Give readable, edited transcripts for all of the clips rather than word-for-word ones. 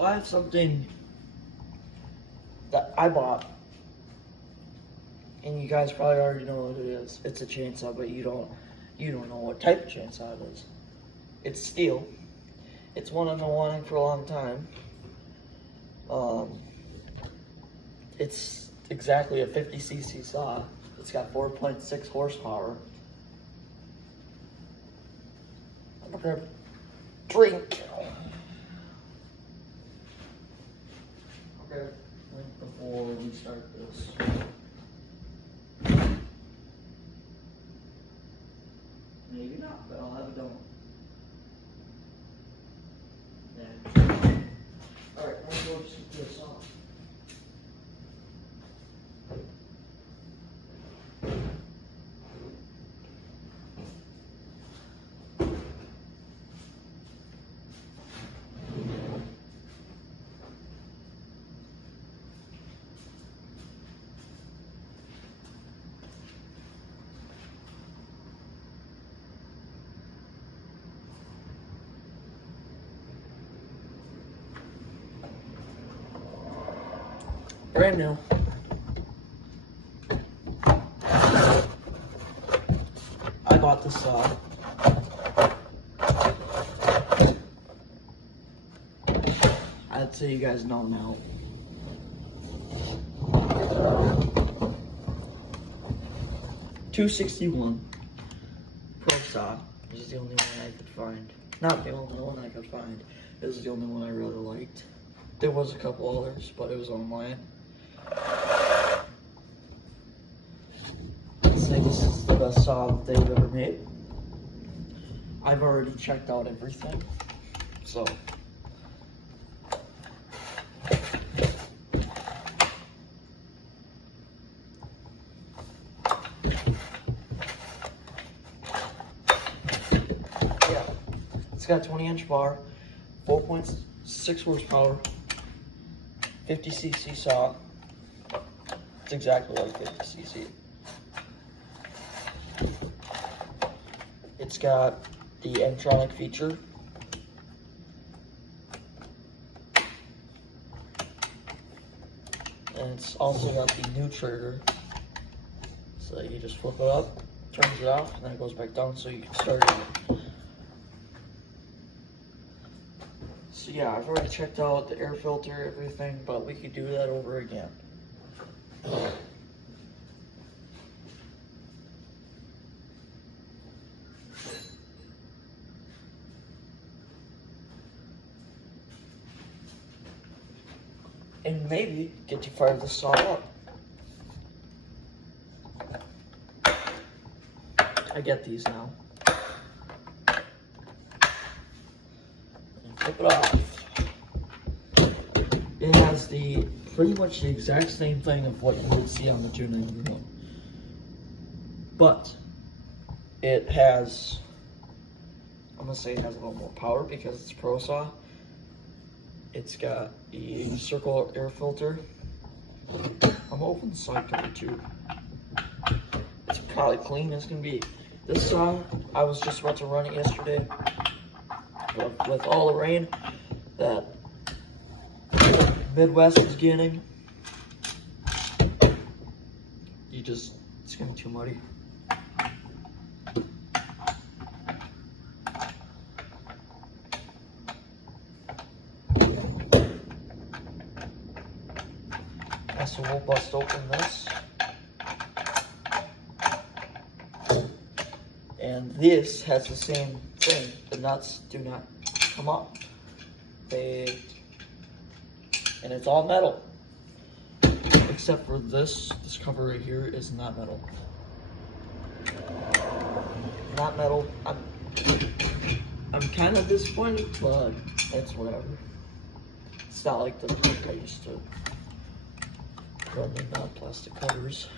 I have something that I bought, and you guys probably already know what it is. It's a chainsaw, but you don't know what type of chainsaw it is. It's steel. It's one I've been wanting for a long time. It's exactly a 50cc saw. It's got 4.6 horsepower. I'm gonna drink. Okay, before we start this. Maybe not, but I'll have a donut. Yeah. Alright, I'm going to set this off. Brand new. I bought this saw. I'd say you guys know now. $261 Pro Saw. This is the only one I could find. Not the only one I could find. This is the only one I really liked. There was a couple others, but it was online. I'd say this is the best saw that they've ever made. I've already checked out everything, so. Yeah, it's got 20-inch bar, 4.6 horsepower, 50cc saw. It's exactly like 50cc. It's got the N-Tronic feature. And it's also got the new trigger. So you just flip it up, turns it off, and then it goes back down so you can start it. So yeah, I've already checked out the air filter, everything, but we could do that over again. And maybe get to fire the saw up. I get these now. And flip it off. It has pretty much the exact same thing of what you would see on the 291. But it has, I'm gonna say it has a little more power because it's Pro Saw. It's got the circle air filter. I'm open the side cover too. It's probably clean as can be. This saw, I was just about to run it yesterday, but with all the rain that Midwest is getting, it's gonna be too muddy. So we'll bust open this. And this has the same thing. The nuts do not come up. And it's all metal. Except for this cover right here is not metal. Not metal. I'm kind of disappointed, but it's whatever. It's not like the book I used to run in plastic covers.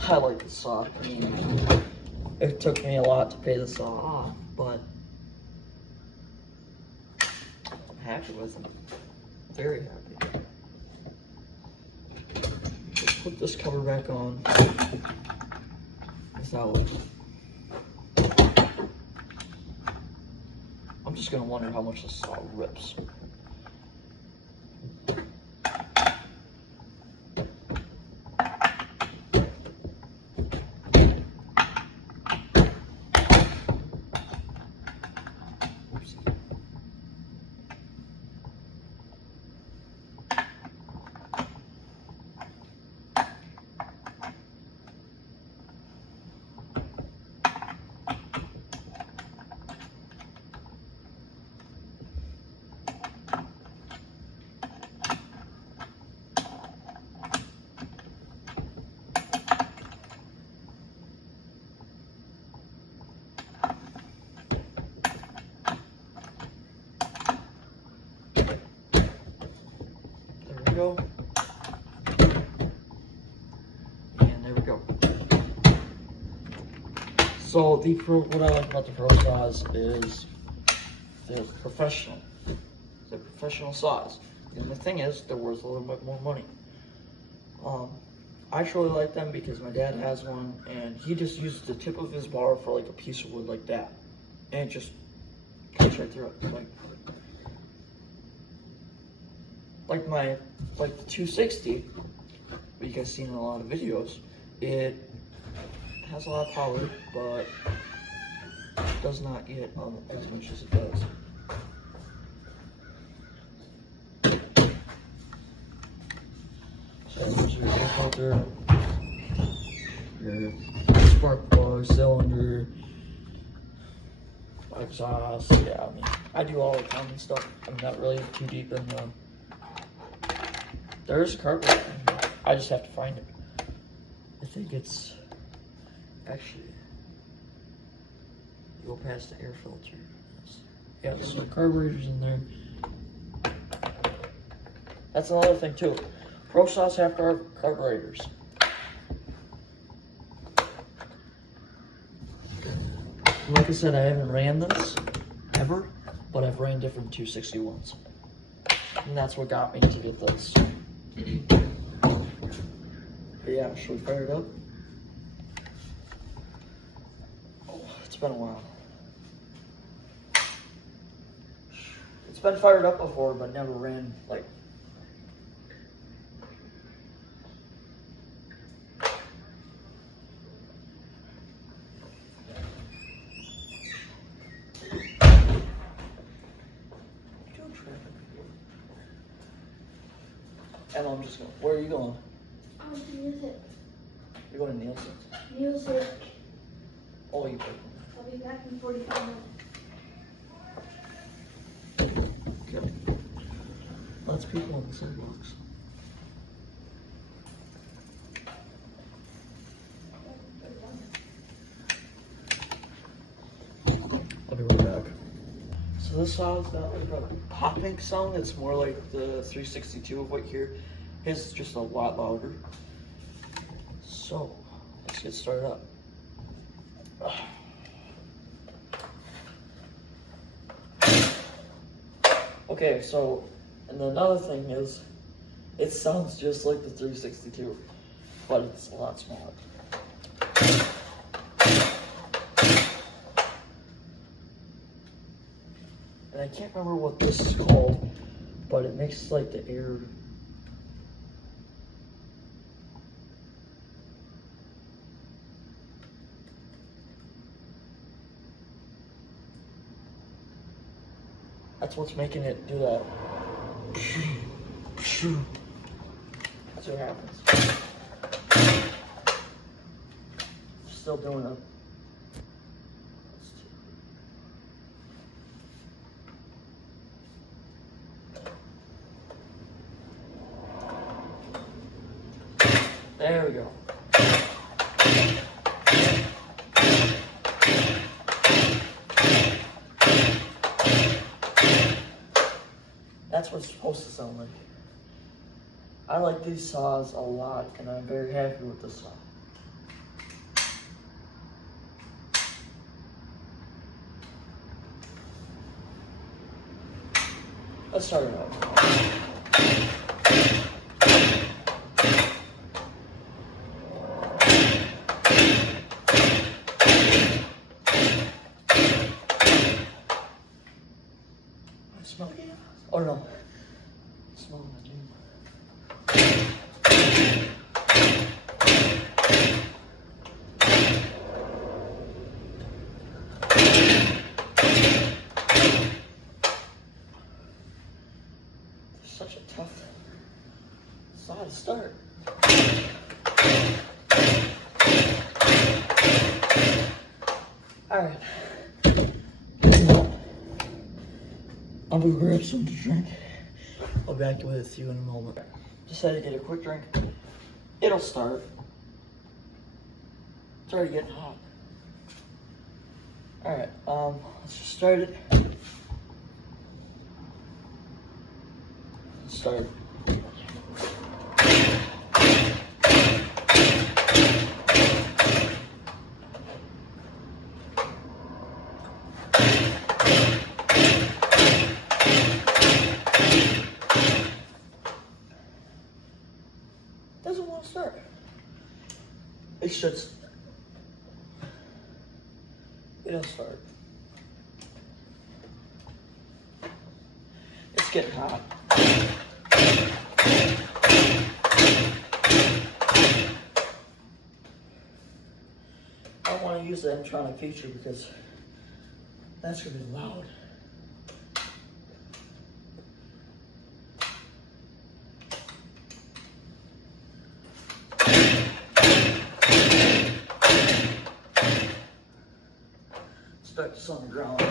I like the saw. I mean, it took me a lot to pay the saw off, but I'm happy with it. Very happy. Just put this cover back on. That's how it looks. just gonna wonder how much this saw rips. Go. And there we go. So what I like about the Pro Saws is they're professional. They're professional saws. And the thing is, they're worth a little bit more money. I truly like them because my dad has one, and he just uses the tip of his bar for like a piece of wood like that, and it just cuts right through it. It's like the 260, you guys seen in a lot of videos, it has a lot of power, but does not get as much as it does. So there's your air filter, your spark plug, cylinder, exhaust. Yeah, I mean, I do all the common stuff. I'm not really too deep in the. There is a carburetor in here. I just have to find it. I think it's actually go past the air filter. Yeah, so carburetor's in there. That's another thing too. Pro Saws have carburetors. Like I said, I haven't ran this ever, but I've ran different 261s, and that's what got me to get this. But yeah, should we fire it up? Oh, it's been a while. It's been fired up before, but never ran like. Emma, I'm just going. Where are you going? To Nielsen. You're going to Nielsen? Nielsen. Oh, you pick I'll be back in 45 minutes. Okay. Lots of people on the sidewalks. I'll be right back. So this saw is not like a popping sound, it's more like the 362 of what you hear. His is just a lot louder. So, let's get started up. Okay, so, and another thing is, it sounds just like the 362, but it's a lot smaller. And I can't remember what this is called, but it makes like the air. That's what's making it do that. That's what happens. Still doing it. There we go. That's what it's supposed to sound like. I like these saws a lot, and I'm very happy with this saw. Let's start it out. Smell gas. Oh no. Smell the doom. Such a tough saw to start. Alright. I'm gonna grab something to drink. I'll be back with you in a moment. Decided to get a quick drink. It'll start. It's already getting hot. Alright, let's just start it. Start. Doesn't want to start. It should. It'll start. It's getting hot. I don't want to use the N-Tronic feature because that's going to be loud. Start this on the ground. I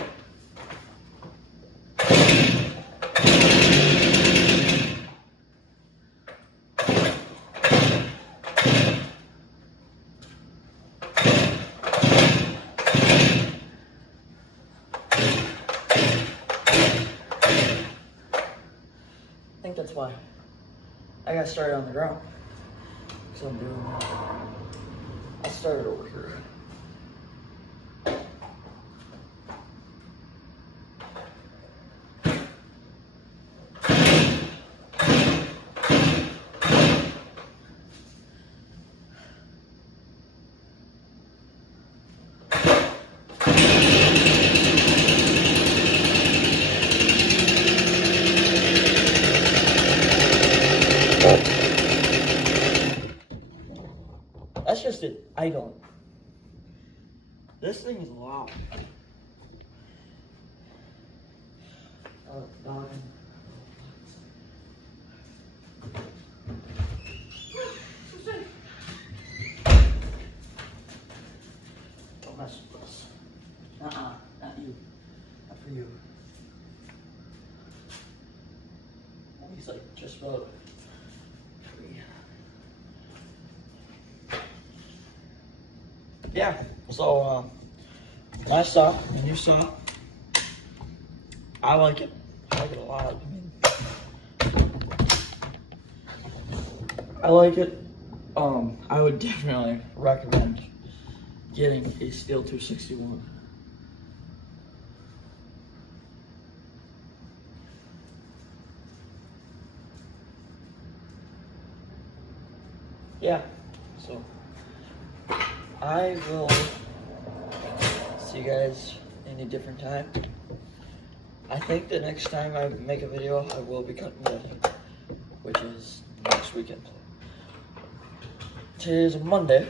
think that's why I got started on the ground. So I'm doing that. I'll start it over here. That's just it idling. This thing is loud. Dog. Don't mess with this. Not you. Not for you. He's like just about free. Yeah, so my saw, the new saw, I like it. I like it a lot. I like it. I would definitely recommend getting a Steel 261. Yeah, so I will see you guys any different time. I think the next time I make a video, I will be cutting wood, which is next weekend. Today is a Monday.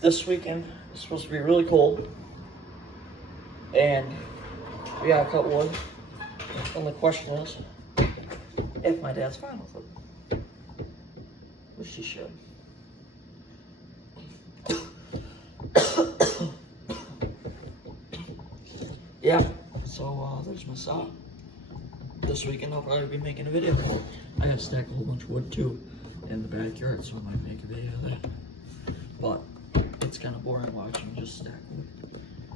This weekend is supposed to be really cold, and we gotta cut wood. And the question is, if my dad's fine with it, which he should. Yeah, so there's my saw. This weekend I'll probably be making a video. I gotta stack a whole bunch of wood too in the backyard, so I might make a video of that. But it's kind of boring watching just stack wood.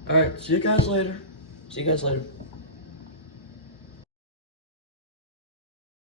Alright, see you guys later. See you guys later.